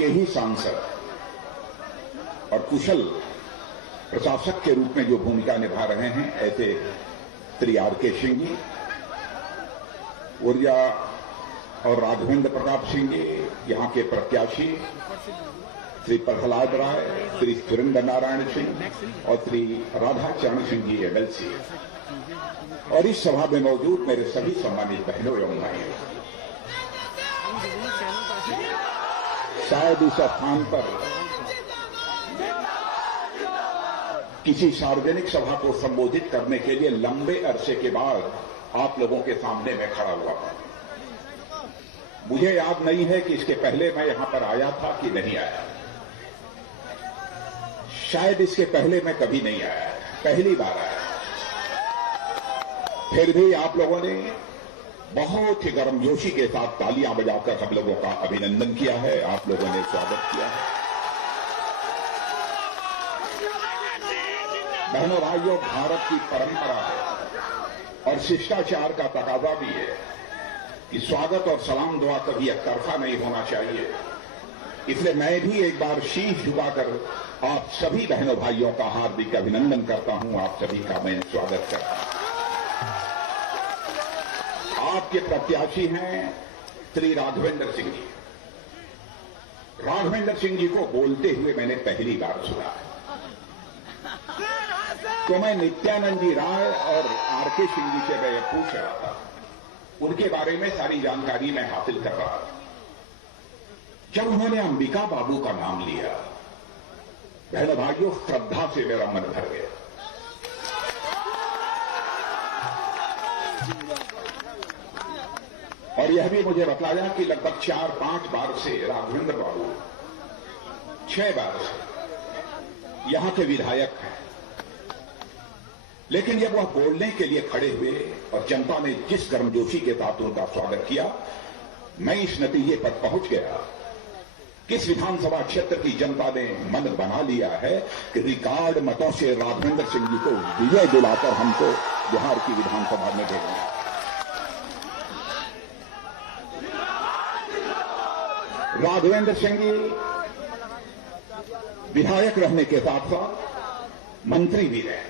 आपके ही सांसद और कुशल प्रशासक के रूप में जो भूमिका निभा रहे हैं ऐसे श्री आर.के. सिंह जी, ऊर्जा और राघवेंद्र प्रताप सिंह जी, यहां के प्रत्याशी श्री प्रहलाद राय, श्री सुरेंद्र नारायण सिंह और श्री राधा चरण सिंह जी एमएलसी, और इस सभा में मौजूद मेरे सभी सम्मानित बहनों एवं भाइयों, शायद इस स्थान पर किसी सार्वजनिक सभा को संबोधित करने के लिए लंबे अरसे के बाद आप लोगों के सामने मैं खड़ा हुआ था। मुझे याद नहीं है कि इसके पहले मैं यहां पर आया था कि नहीं आया। शायद इसके पहले मैं कभी नहीं आया, पहली बार आया। फिर भी आप लोगों ने बहुत ही गर्मजोशी के साथ तालियां बजाकर हम लोगों का अभिनंदन किया है, आप लोगों ने स्वागत किया है। बहनों भाइयों, भारत की परंपरा है और शिष्टाचार का तकाजा भी है कि स्वागत और सलाम दुआ कभी एकतरफा नहीं होना चाहिए। इसलिए मैं भी एक बार शीश झुकाकर आप सभी बहनों भाइयों का हार्दिक अभिनंदन करता हूं, आप सभी का मैं स्वागत करता हूं। आपके प्रत्याशी हैं श्री राघवेंद्र सिंह जी। राघवेंद्र सिंह जी को बोलते हुए मैंने पहली बार सुना है, तो मैं नित्यानंद जी राय और आर.के. सिंह जी से मैं पूछ रहा था, उनके बारे में सारी जानकारी मैं हासिल कर रहा था। जब उन्होंने अंबिका बाबू का नाम लिया, बहनों भाइयों, श्रद्धा से मेरा मन भर गया। और यह भी मुझे बतलाया कि लगभग 4-5 बार से राघवेंद्र बाबू 6 बार से यहां के विधायक हैं। लेकिन जब वह बोलने के लिए खड़े हुए और जनता ने जिस गर्मजोशी के साथ उनका स्वागत किया, मैं इस नतीजे पर पहुंच गया कि इस विधानसभा क्षेत्र की जनता ने मन बना लिया है कि रिकॉर्ड मतों से राघवेंद्र सिंह जी को विजय दिलाकर हमको बिहार की विधानसभा में भेजना। राघवेंद्र सिंह जी विधायक रहने के साथ साथ मंत्री भी रहे।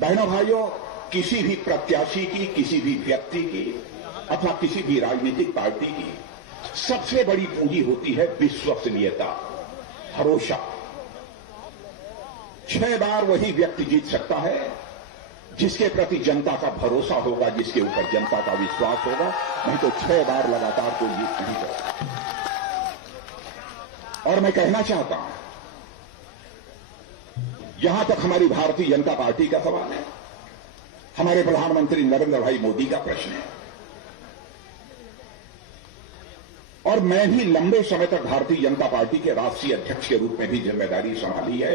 बहनों भाइयों, किसी भी प्रत्याशी की, किसी भी व्यक्ति की अथवा किसी भी राजनीतिक पार्टी की सबसे बड़ी पूंजी होती है विश्वसनीयता, भरोसा। 6 बार वही व्यक्ति जीत सकता है जिसके प्रति जनता का भरोसा होगा, जिसके ऊपर जनता का विश्वास होगा। नहीं तो 6 बार लगातार कोई जीत नहीं सकता। और मैं कहना चाहता हूं, यहां तक हमारी भारतीय जनता पार्टी का सवाल है, हमारे प्रधानमंत्री नरेंद्र भाई मोदी का प्रश्न है। और मैं भी लंबे समय तक भारतीय जनता पार्टी के राष्ट्रीय अध्यक्ष के रूप में भी जिम्मेदारी संभाली है।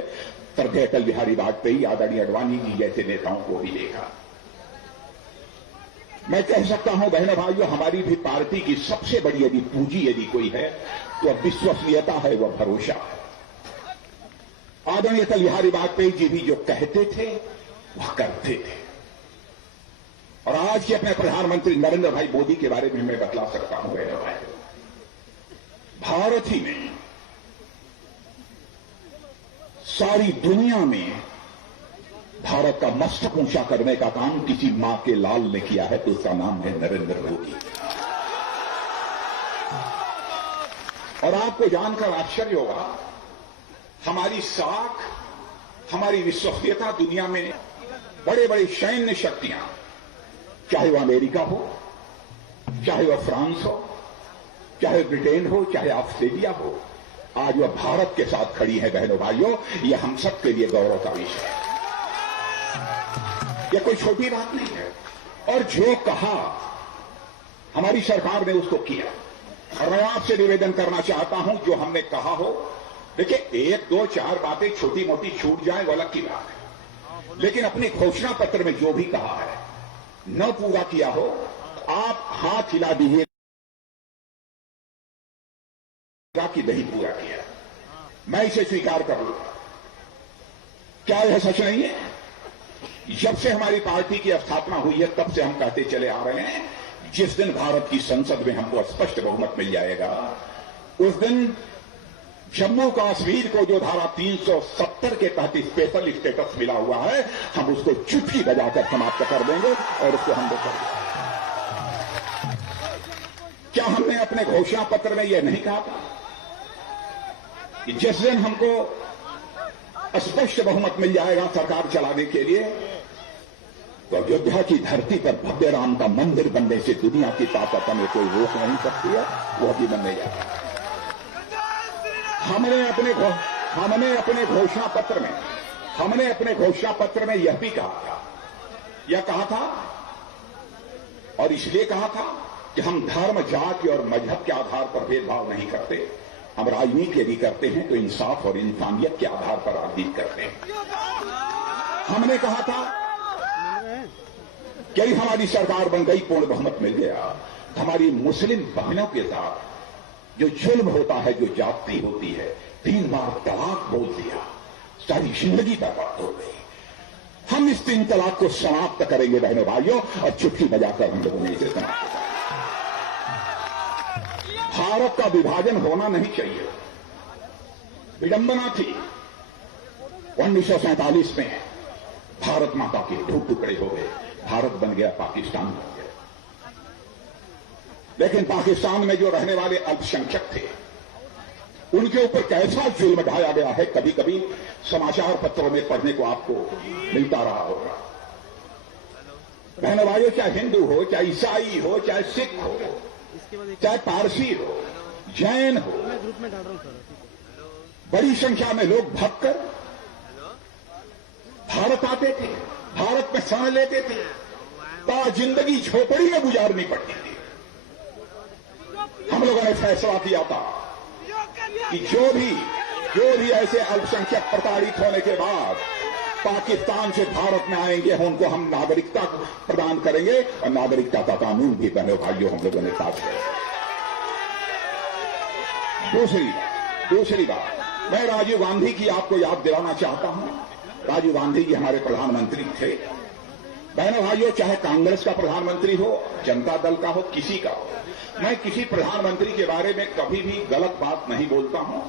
स्वर्गीय अटल बिहारी वाजपेयी, आदरणीय अडवाणी जी जैसे नेताओं को भी देखा। मैं कह सकता हूं बहनों भाइयों, हमारी भी पार्टी की सबसे बड़ी यदि पूंजी यदि कोई है तो विश्वसनीयता है, वह भरोसा है। आदरणीय अटल बिहारी वाजपेयी जी भी जो कहते थे वह करते थे। और आज के अपने प्रधानमंत्री नरेंद्र भाई मोदी के बारे में मैं बतला सकता हूं बहनों भाइयों, भारत ही नहीं सारी दुनिया में भारत का मस्तक ऊंचा करने का काम किसी मां के लाल ने किया है तो उसका नाम है नरेंद्र मोदी। और आपको जानकर आश्चर्य होगा, हमारी साख, हमारी विश्वसनीयता दुनिया में बड़े बड़े सैन्य शक्तियां, चाहे वह अमेरिका हो, चाहे वह फ्रांस हो, चाहे ब्रिटेन हो, चाहे ऑस्ट्रेलिया हो, आज वह भारत के साथ खड़ी है। बहनों भाइयों, यह हम सब के लिए गौरव का विषय है, यह कोई छोटी बात नहीं है। और जो कहा हमारी सरकार ने उसको किया। और मैं आपसे निवेदन करना चाहता हूं, जो हमने कहा हो, देखिए 1, 2, 4 बातें छोटी मोटी छूट जाए वो अलग की बात है, लेकिन अपने घोषणा पत्र में जो भी कहा है न पूरा किया हो, आप हाथ हिला दीजिए कि नहीं पूरा किया। मैं इसे स्वीकार कर लूंगा। क्या यह सच नहीं है? जब से हमारी पार्टी की स्थापना हुई है तब से हम कहते चले आ रहे हैं, जिस दिन भारत की संसद में हमको स्पष्ट बहुमत मिल जाएगा, उस दिन जम्मू कश्मीर को जो धारा 370 के तहत स्पेशल स्टेटस मिला हुआ है, हम उसको चुटकी बजाकर समाप्त कर देंगे और उसको हम देखेंगे। क्या हमने अपने घोषणा पत्र में यह नहीं कहा था कि जिस दिन हमको स्पष्ट बहुमत मिल जाएगा सरकार चलाने के लिए, तो अयोध्या की धरती पर भव्य राम का मंदिर बनने से दुनिया की ताकत हमें कोई रोक नहीं सकती है, वो भी बनने जा रहा है। हमने अपने घोषणा पत्र में यह भी कहा था और इसलिए कहा था कि हम धर्म, जाति और मजहब के आधार पर भेदभाव नहीं करते, हम राजनीति यदि करते हैं तो इंसाफ और इंसानियत के आधार पर राजनीति करते हैं। हमने कहा था कि हमारी सरकार बन गई, पूर्ण बहुमत मिल गया, हमारी मुस्लिम बहनों के साथ जो जुल्म होता है, जो जाति होती है, 3 बार तलाक बोल दिया, सारी जिंदगी बर्बाद हो गई। हम इस 3 तलाक को समाप्त करेंगे बहनों भाइयों, और चुटकी बजाकर हम लोगों ने इसे समाप्त किया। भारत का विभाजन होना नहीं चाहिए। विडंबना थी 1947 में भारत माता के 2 टुकड़े हो गए, भारत बन गया, पाकिस्तान बन गया। लेकिन पाकिस्तान में जो रहने वाले अल्पसंख्यक थे, उनके ऊपर कैसा जुल्म ढाया गया है, कभी कभी समाचार पत्रों में पढ़ने को आपको मिलता रहा होगा। बहनों भाइयों, चाहे हिंदू हो, चाहे ईसाई हो, चाहे सिख हो, चाहे पारसी हो, जैन हो, बड़ी संख्या में लोग भागकर भारत आते थे, भारत में शरण लेते थे, तो जिंदगी झोपड़ी में गुजारनी पड़ती थी। हम लोगों ने फैसला किया था कि जो भी ऐसे अल्पसंख्यक प्रताड़ित होने के बाद पाकिस्तान से भारत में आएंगे, उनको हम नागरिकता प्रदान करेंगे, और नागरिकता का कानून भी बहनों भाइयों हम लोगों ने पास किया। दूसरी बात, मैं राजीव गांधी की आपको याद दिलाना चाहता हूं। राजीव गांधी जी हमारे प्रधानमंत्री थे। बहनों भाइयों, चाहे कांग्रेस का प्रधानमंत्री हो, जनता दल का हो, किसी का हो, मैं किसी प्रधानमंत्री के बारे में कभी भी गलत बात नहीं बोलता हूं,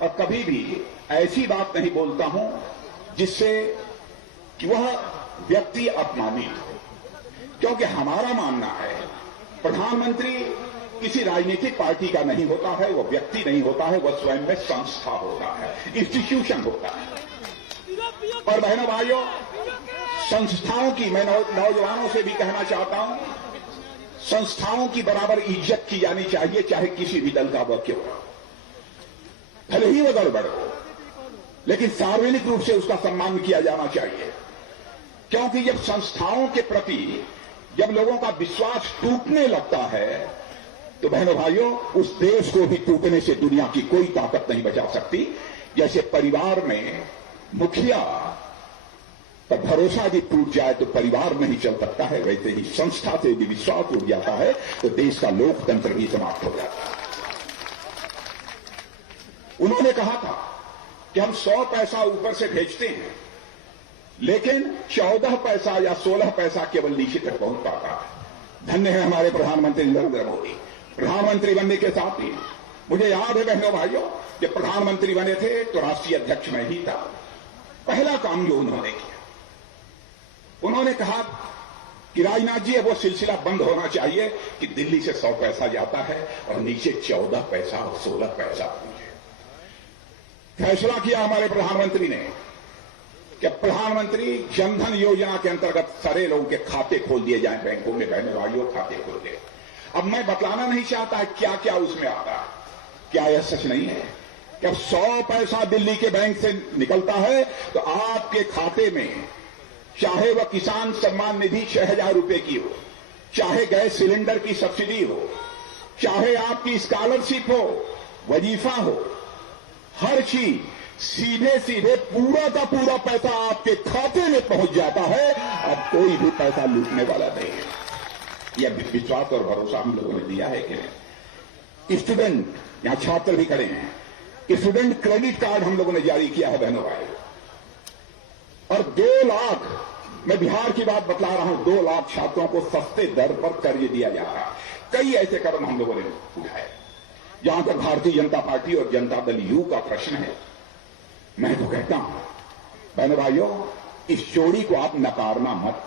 और कभी भी ऐसी बात नहीं बोलता हूं जिससे कि वह व्यक्ति अपमानित हो। क्योंकि हमारा मानना है, प्रधानमंत्री किसी राजनीतिक पार्टी का नहीं होता है, वो व्यक्ति नहीं होता है, वह स्वयं में संस्था होता है, इंस्टीट्यूशन होता है। और बहनों भाइयों, संस्थाओं की, मैं नौजवानों से भी कहना चाहता हूं, संस्थाओं की बराबर इज्जत की जानी चाहिए, चाहे किसी भी दल का वह क्यों हो, भले ही वो गड़बड़ हो, लेकिन सार्वजनिक रूप से उसका सम्मान किया जाना चाहिए। क्योंकि जब संस्थाओं के प्रति जब लोगों का विश्वास टूटने लगता है, तो बहनों भाइयों, उस देश को भी टूटने से दुनिया की कोई ताकत नहीं बचा सकती। जैसे परिवार में मुखिया पर भरोसा यदि टूट जाए तो परिवार नहीं चल सकता है, वैसे ही संस्था से यदि विश्वास उठ जाता है तो देश का लोकतंत्र भी समाप्त हो जाता है। उन्होंने कहा था कि हम 100 पैसा ऊपर से भेजते हैं, लेकिन 14 पैसा या 16 पैसा केवल नीचे तक पहुंच पाता है। धन्य है हमारे प्रधानमंत्री नरेंद्र मोदी। प्रधानमंत्री बनने के साथ ही मुझे याद है बहनों भाइयों, जब प्रधानमंत्री बने थे तो राष्ट्रीय अध्यक्ष मैं ही था। पहला काम जो उन्होंने किया, उन्होंने कहा कि राजनाथ जी, अब वो सिलसिला बंद होना चाहिए कि दिल्ली से 100 पैसा जाता है और नीचे 14 पैसा और 16 पैसा पहुंचे। फैसला किया हमारे प्रधानमंत्री ने कि प्रधानमंत्री जनधन योजना के अंतर्गत सारे लोगों के खाते खोल दिए जाएं बैंकों में। बहनों भाइयों, खाते खोल दिए। अब मैं बतलाना नहीं चाहता है क्या क्या उसमें आता है। क्या यह सच नहीं है कि अब 100 पैसा दिल्ली के बैंक से निकलता है तो आपके खाते में, चाहे वह किसान सम्मान निधि 6,000 रुपए की हो, चाहे गैस सिलेंडर की सब्सिडी हो, चाहे आपकी स्कॉलरशिप हो, वजीफा हो, हर चीज सीधे सीधे पूरा का पूरा पैसा आपके खाते में पहुंच जाता है। अब कोई भी पैसा लूटने वाला नहीं है। यह विश्वास और भरोसा हम लोगों ने दिया है कि नहीं। स्टूडेंट, यहां छात्र भी खड़े हैं, स्टूडेंट क्रेडिट कार्ड हम लोगों ने जारी किया है बहनों भाई, और 2 लाख मैं बिहार की बात बतला रहा हूं। 2 लाख छात्रों को सस्ते दर पर कर्ज दिया जा रहा है। कई ऐसे कदम हम लोगों ने उठाए। जहां तक भारतीय जनता पार्टी और जनता दल यू का प्रश्न है, मैं तो कहता हूं बहनों भाइयों, इस जोड़ी को आप नकारना मत।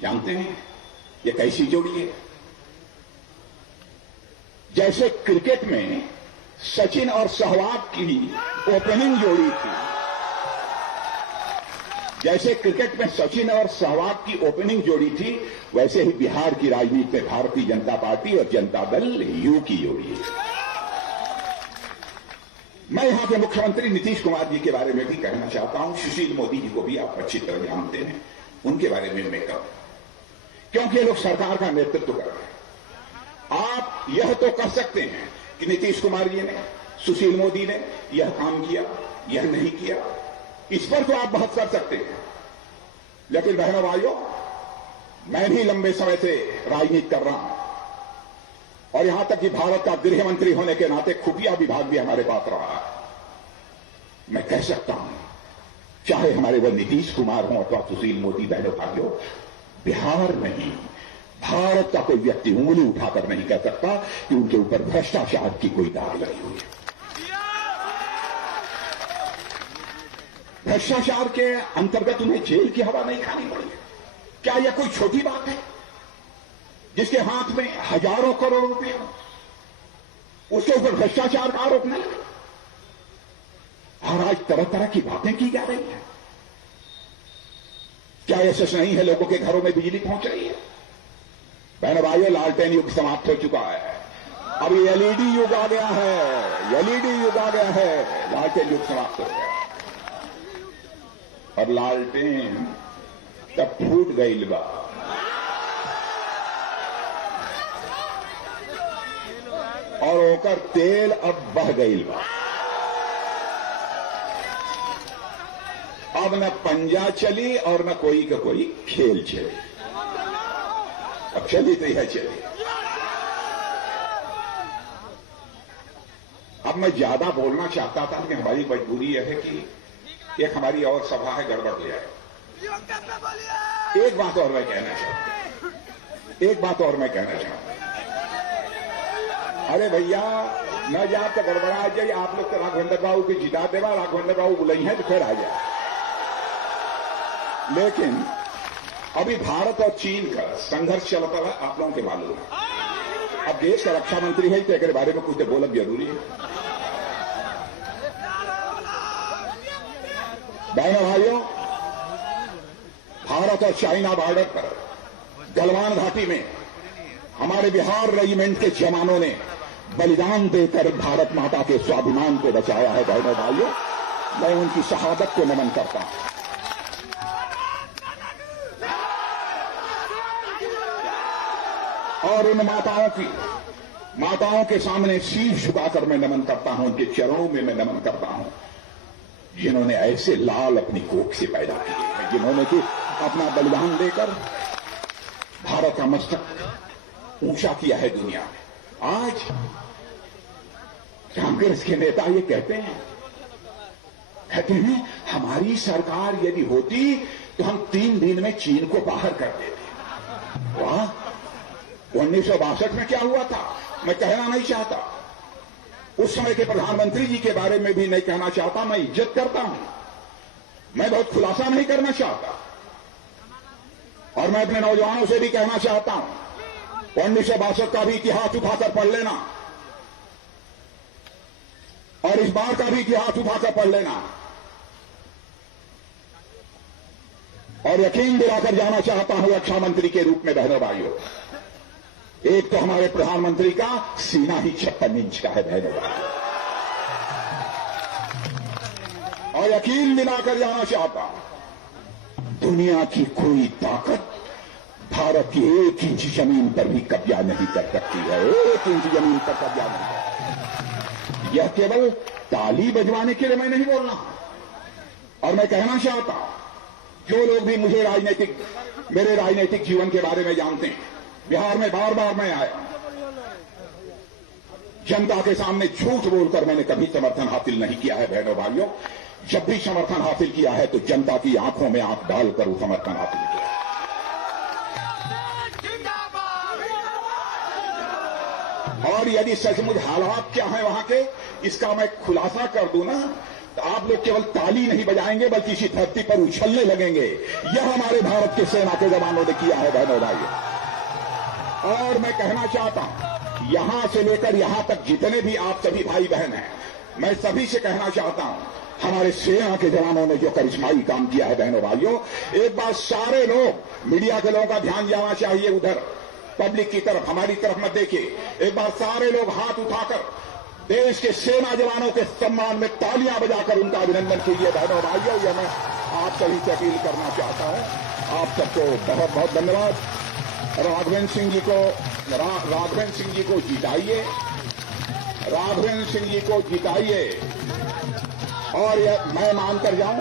जानते हैं ये कैसी जोड़ी है? जैसे क्रिकेट में सचिन और सहवाग की ओपनिंग जोड़ी थी, जैसे क्रिकेट में सचिन और सहवाग की ओपनिंग जोड़ी थी, वैसे ही बिहार की राजनीति में भारतीय जनता पार्टी और जनता दल यू की जोड़ी है। मैं यहां के मुख्यमंत्री नीतीश कुमार जी के बारे में भी कहना चाहता हूं। सुशील मोदी जी को भी आप अच्छी तरह जानते हैं, उनके बारे में मैं कहूं, क्योंकि ये लोग सरकार का नेतृत्व कर रहे हैं। आप यह तो कर सकते हैं कि नीतीश कुमार जी ने, सुशील मोदी ने यह काम किया, यह नहीं किया, इस पर तो आप बहस कर सकते हैं। लेकिन बहनों भाइयों, मैं भी लंबे समय से राजनीति कर रहा हूं और यहां तक कि भारत का गृह मंत्री होने के नाते खुफिया विभाग भी हमारे पास रहा है। मैं कह सकता हूं, चाहे हमारे वो नीतीश कुमार हों अथवा सुशील मोदी, बहनों भाइयों, बिहार नहीं, भारत का कोई व्यक्ति उंगली उठाकर नहीं कह सकता कि उनके ऊपर भ्रष्टाचार की कोई दाग लगी हुई है। भ्रष्टाचार के अंतर्गत उन्हें जेल की हवा नहीं खानी पड़ी। क्या यह कोई छोटी बात है? जिसके हाथ में हजारों करोड़ रुपए हो, उसके ऊपर भ्रष्टाचार का आरोप नहीं। और आज तरह तरह की बातें की जा रही हैं। क्या यह सच नहीं है लोगों के घरों में बिजली पहुंच रही है? बहनों भाइयों, लालटेन युग समाप्त हो चुका है। अब एलईडी युग आ गया है। एलईडी युग आ गया है। लालटेन युग समाप्त हो गया और लालटेन तब फूट गई बा। और ओकर तेल अब बह गई बा। अब न पंजा चली और न कोई का कोई खेल चली। अब चली तो यह चली। अब मैं ज्यादा बोलना चाहता था कि हमारी मजबूरी यह है कि एक हमारी और सभा है, गड़बड़ हो जाए। एक बात और मैं कहना चाहता हूं। अरे भैया, न जा तो गड़बड़ा जाए। आप लोग तो राघवेंद्र बाबू की जिता देवा, राघवेंद्र बाबू बुलाई है तो फिर आ जाए। लेकिन अभी भारत और चीन का संघर्ष चलता है, आप लोगों के मालूम है। अब देश का रक्षा मंत्री है तो एक बारे में कुछ बोलब जरूरी है। बहनों भाइयों, भारत और चाइना बॉर्डर पर गलवान घाटी में हमारे बिहार रेजिमेंट के जवानों ने बलिदान देकर भारत माता के स्वाभिमान को बचाया है। बहनों भाइयों, मैं उनकी शहादत को नमन करता हूं। और उन माताओं के सामने शीश झुकाकर मैं नमन करता हूं, उनके चरणों में मैं नमन करता हूं, जिन्होंने ऐसे लाल अपनी कोख से पैदा किए हैं, जिन्होंने कि अपना बलिदान देकर भारत का मस्तक ऊंचा किया है दुनिया में। आज कांग्रेस के नेता ये कहते हैं हमारी सरकार यदि होती तो हम 3 दिन में चीन को बाहर कर देते। वाह, 1962 में क्या हुआ था मैं कहना नहीं चाहता। उस समय के प्रधानमंत्री जी के बारे में भी नहीं कहना चाहता। मैं इज्जत करता हूं, मैं बहुत खुलासा नहीं करना चाहता। और मैं अपने नौजवानों से भी कहना चाहता हूं, 1962 का भी इतिहास उठाकर पढ़ लेना और इस बार का भी इतिहास उठाकर पढ़ लेना। और यकीन दिलाकर जाना चाहता हूं रक्षा मंत्री के रूप में बहनों भाइयों, एक तो हमारे प्रधानमंत्री का सीना ही 56 इंच का है बहनों भाइयों। और यकीन दिलाकर जाना चाहता हूं, दुनिया की कोई ताकत भारत की 1 इंच जमीन पर भी कब्जा नहीं कर सकती है। 1 इंच जमीन पर कब्जा नहीं कर सकती। यह केवल ताली बजवाने के लिए मैं नहीं बोल रहा। और मैं कहना चाहता हूं, जो लोग भी मुझे मेरे राजनीतिक जीवन के बारे में जानते हैं, बिहार में बार बार मैं आया, जनता के सामने झूठ बोलकर मैंने कभी समर्थन हासिल नहीं किया है बहनों भाइयों। जब भी समर्थन हासिल किया है तो जनता की आंखों में आंख डालकर वो समर्थन हासिल किया। और यदि सचमुच हालात क्या है वहां के, इसका मैं खुलासा कर दूं ना, तो आप लोग केवल ताली नहीं बजाएंगे बल्कि इसी धरती पर उछलने लगेंगे। यह हमारे भारत के सेना के जवानों ने किया है बहनों भाइयों। और मैं कहना चाहता हूं, यहां से लेकर यहां तक जितने भी आप सभी भाई बहन हैं, मैं सभी से कहना चाहता हूं, हमारे सेना के जवानों ने जो करिश्माई काम किया है बहनों भाइयों, एक बार सारे लोग, मीडिया के लोगों का ध्यान जाना चाहिए उधर, पब्लिक की तरफ, हमारी तरफ मत देखिए। एक बार सारे लोग हाथ उठाकर देश के सेना जवानों के सम्मान में तालियां बजाकर उनका अभिनंदन कीजिए बहनों भाइयों। यह मैं आप सभी से अपील करना चाहता हूं। आप सबको बहुत बहुत धन्यवाद। राघवेंद्र सिंह जी को जिताइए, राघवेंद्र सिंह जी को जिताइए। और यह मैं मानकर जाऊं